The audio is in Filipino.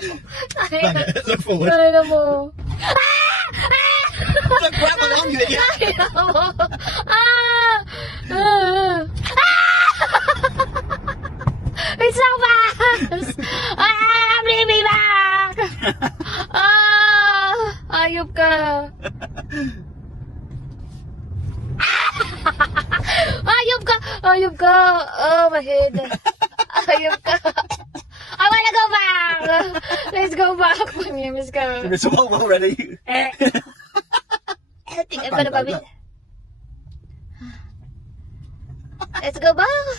Look forward. Ay na mo. Look, grab along you idiot. Ay na mo. Ah! It's so fast! Bring me back! Ayop ka. Ayop ka! Ayop ka! Oh, my head. Ayop ka. I wanna go back! Let's go back. Let's go. It's all already. Tingnan ko na, Bobby. Let's go back.